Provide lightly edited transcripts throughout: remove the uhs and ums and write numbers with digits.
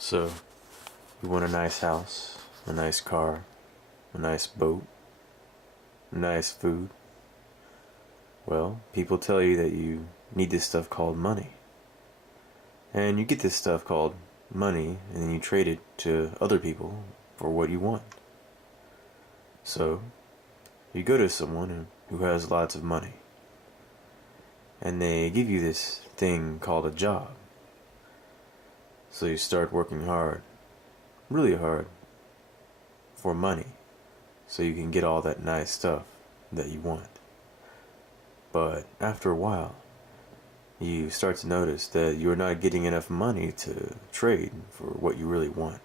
So, you want a nice house, a nice car, a nice boat, nice food. Well, people tell you that you need this stuff called money. And you get this stuff called money, and then you trade it to other people for what you want. So, you go to someone who has lots of money, and they give you this thing called a job. So you start working hard, really hard, for money, so you can get all that nice stuff that you want. But after a while, you start to notice that you're not getting enough money to trade for what you really want.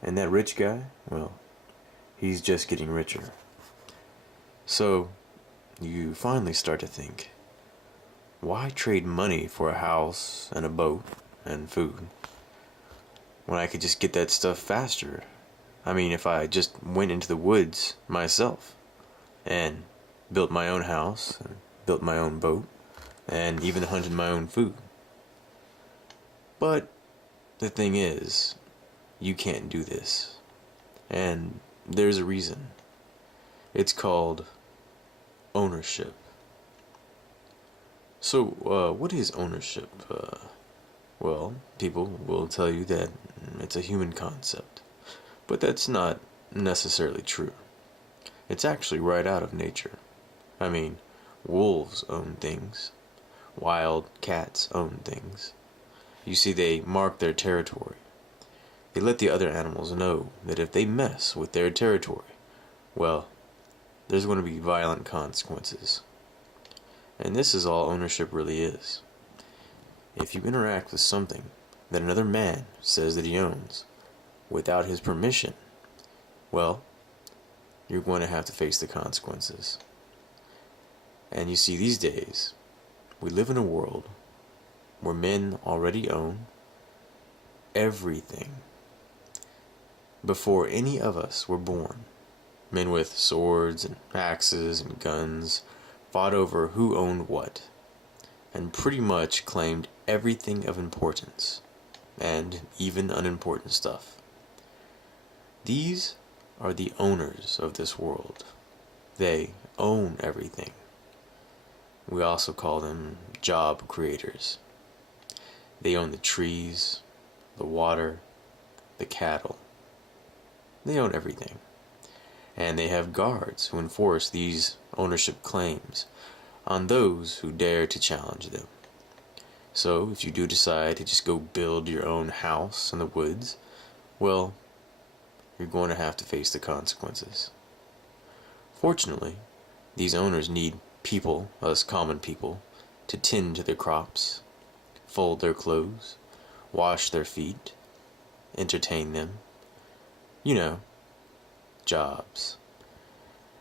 And that rich guy, well, he's just getting richer. So you finally start to think, why trade money for a house and a boat and food when I could just get that stuff faster? I mean, if I just went into the woods myself and built my own house and built my own boat and even hunted my own food. But the thing is, you can't do this. And there's a reason. It's called ownership. So, what is ownership? Well, people will tell you that it's a human concept. But that's not necessarily true. It's actually right out of nature. I mean, wolves own things. Wild cats own things. You see, they mark their territory. They let the other animals know that if they mess with their territory, well, there's going to be violent consequences. And this is all ownership really is. If you interact with something that another man says that he owns without his permission, well, you're going to have to face the consequences. And you see, these days, we live in a world where men already own everything. Before any of us were born, men with swords and axes and guns fought over who owned what, and pretty much claimed everything of importance, and even unimportant stuff. These are the owners of this world. They own everything. We also call them job creators. They own the trees, the water, the cattle. They own everything. And they have guards who enforce these ownership claims on those who dare to challenge them. So if you do decide to just go build your own house in the woods, well, you're going to have to face the consequences. Fortunately, these owners need people, us common people, to tend to their crops, fold their clothes, wash their feet, entertain them. You know, jobs.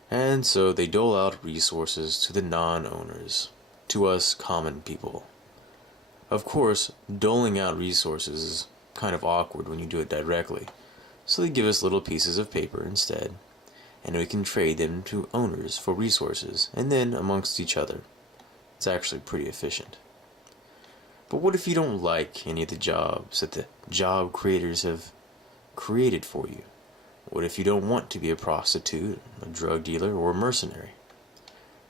And so they dole out resources to the non-owners, to us common people. Of course, doling out resources is kind of awkward when you do it directly, so they give us little pieces of paper instead, and we can trade them to owners for resources, and then amongst each other. It's actually pretty efficient. But what if you don't like any of the jobs that the job creators have created for you? What if you don't want to be a prostitute, a drug dealer, or a mercenary?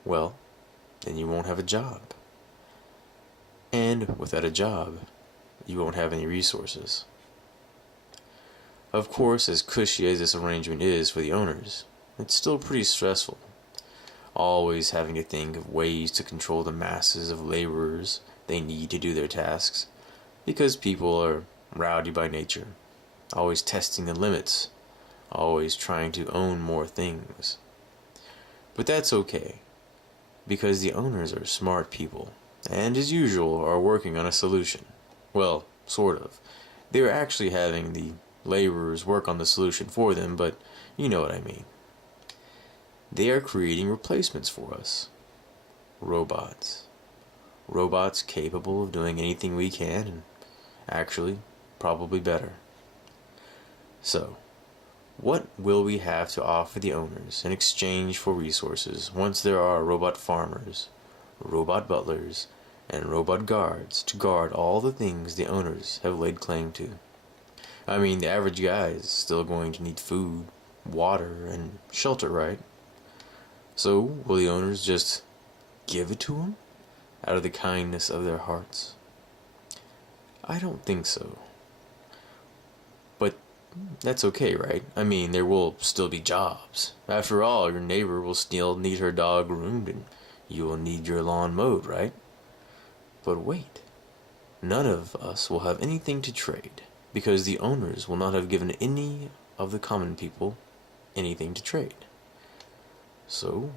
Well, then you won't have a job. And without a job, you won't have any resources. Of course, as cushy as this arrangement is for the owners, it's still pretty stressful. Always having to think of ways to control the masses of laborers they need to do their tasks, because people are rowdy by nature, always testing the limits, always trying to own more things. But that's okay, because the owners are smart people, and as usual are working on a solution. Well, sort of. They're actually having the laborers work on the solution for them, but you know what I mean. They are creating replacements for us. Robots. Robots capable of doing anything we can, and actually, probably better. So, what will we have to offer the owners in exchange for resources once there are robot farmers, robot butlers, and robot guards to guard all the things the owners have laid claim to? I mean, the average guy is still going to need food, water, and shelter, right? So, will the owners just give it to them out of the kindness of their hearts? I don't think so. But that's okay, right? I mean, there will still be jobs. After all, your neighbor will still need her dog groomed and you will need your lawn mowed, right? But wait, none of us will have anything to trade because the owners will not have given any of the common people anything to trade. So,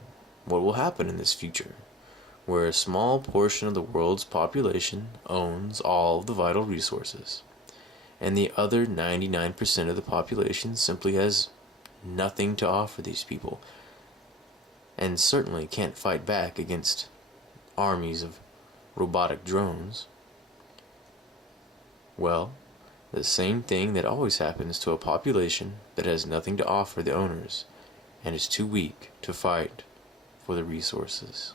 what will happen in this future, where a small portion of the world's population owns all of the vital resources, and the other 99% of the population simply has nothing to offer these people, and certainly can't fight back against armies of robotic drones? Well, the same thing that always happens to a population that has nothing to offer the owners and is too weak to fight for the resources.